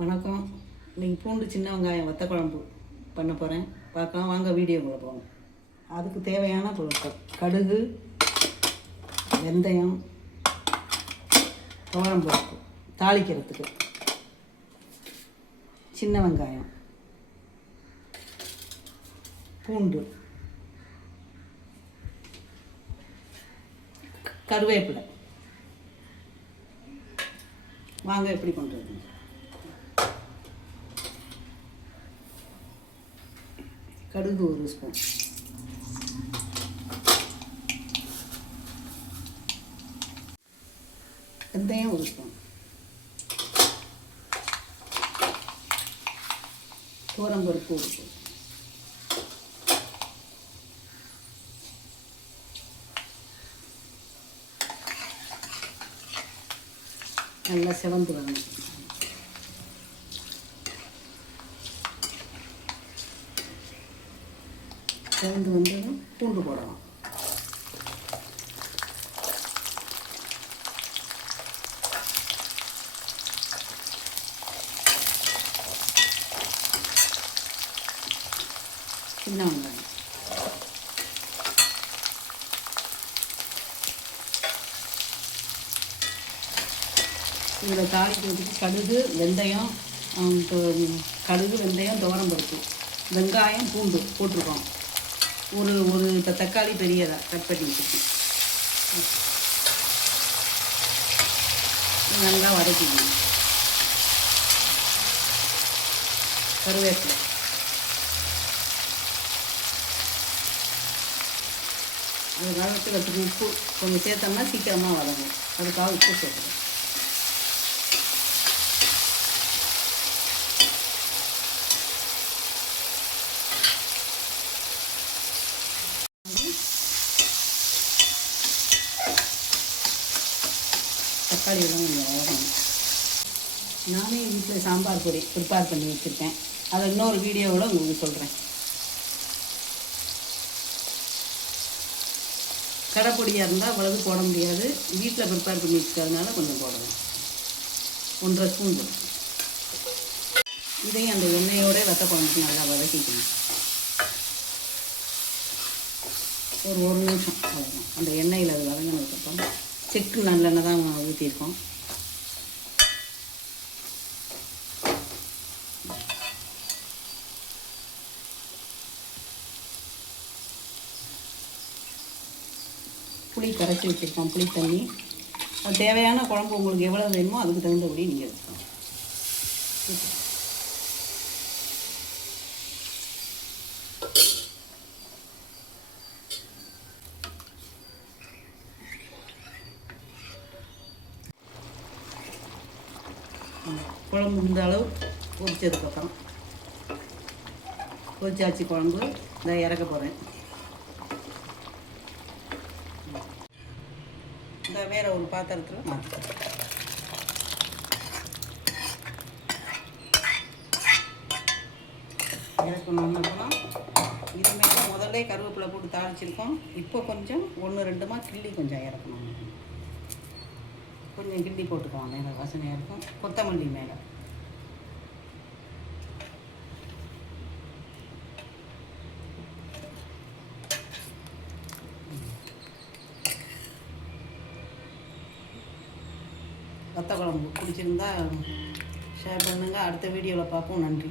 வணக்கம். இன்றைக்கி பூண்டு சின்ன வெங்காயம் வத்த குழம்பு பண்ண போகிறேன். பார்க்கலாம் வாங்க, வீடியோக்குள்ளே போவோம். அதுக்கு தேவையான பொருட்கள்: கடுகு, வெந்தயம், துவரம்பருப்பு தாளிக்கிறதுக்கு, சின்ன வெங்காயம், பூண்டு, கருவேப்பிலை. வாங்க எப்படி பண்ணுறது. கடுகு 1 ஸ்பூன், வெந்தயம் 1 ஸ்பூன், துவரம்பருப்பு 1 ஸ்பூன், நல்லா செவந்து வரணும். செவந்து வந்ததும் பூண்டு போடலாம். சின்ன வெங்காயம், இதில் தாளிக்கிறதுக்கு கடுகு வெந்தயம் துவரம்பருப்பு, வெங்காயம், பூண்டு போட்டிருக்கோம். ஒரு இப்போ தக்காளி பெரியதாக கட் பண்ணி வச்சுருக்கேன். நல்லா வதக்கிக்கணும். கருவேப்பிலை, அதுக்காக வச்சுக்கு உப்பு கொஞ்சம் சேர்த்தோம்னா சீக்கிரமாக வதங்கும். அதுக்காக உப்பு சேர்க்கணும். தக்காளி எல்லாம் கொஞ்சம் வதங்கணும். நானே வீட்டில் சாம்பார் பொடி ப்ரிப்பேர் பண்ணி வச்சுருக்கேன். அதை இன்னொரு வீடியோவில் உங்களுக்கு சொல்கிறேன். கடைப்பொடியாக இருந்தால் அவ்வளவு போட முடியாது. வீட்டில் ப்ரிப்பேர் பண்ணி வச்சுக்கிறதுனால கொஞ்சம் போடணும். 1.5 ஸ்பூன் போடும். இதையும் அந்த எண்ணெயோட வத்த குழம்புக்கு நல்லா வதக்கிக்கணும். ஒரு 1 நிமிஷம் வதக்கணும். அந்த எண்ணெயில் அது வதங்கினதுக்கப்புறம் செக்கு நல்லெண்ணெய் தான் ஊற்றிருக்கோம். புளி கரைச்சி வச்சுருக்கோம். புளி தண்ணி. அது தேவையான குழம்பு உங்களுக்கு எவ்வளோ வேணுமோ அதுக்கு தகுந்தபடி நீங்கள் வச்சுக்கணும். குழம்பு இந்த அளவு கொதிச்சதுக்கப்புறம் கொதிச்சாச்சு குழம்பு. இதை இறக்க போகிறேன். இந்த வேறு ஒரு பாத்திரத்தில் மாற்றிக்கிறேன். இறக்கணும்னு அப்புறம் இது மேலே முதல்ல கருவேப்பிலை போட்டு தாளிச்சிருக்கோம். இப்போ கொஞ்சம் 1-2 கிள்ளி கொஞ்சம் இறக்கணும். கொஞ்சம் கிண்டி போட்டுக்குவோம். மேலே வாசனையாக இருக்கும். கொத்தமல்லி மேலே வத்த குழம்பு பிடிச்சிருந்தா ஷேர் பண்ணுங்கள். அடுத்த வீடியோவில் பார்ப்போம். நன்றி.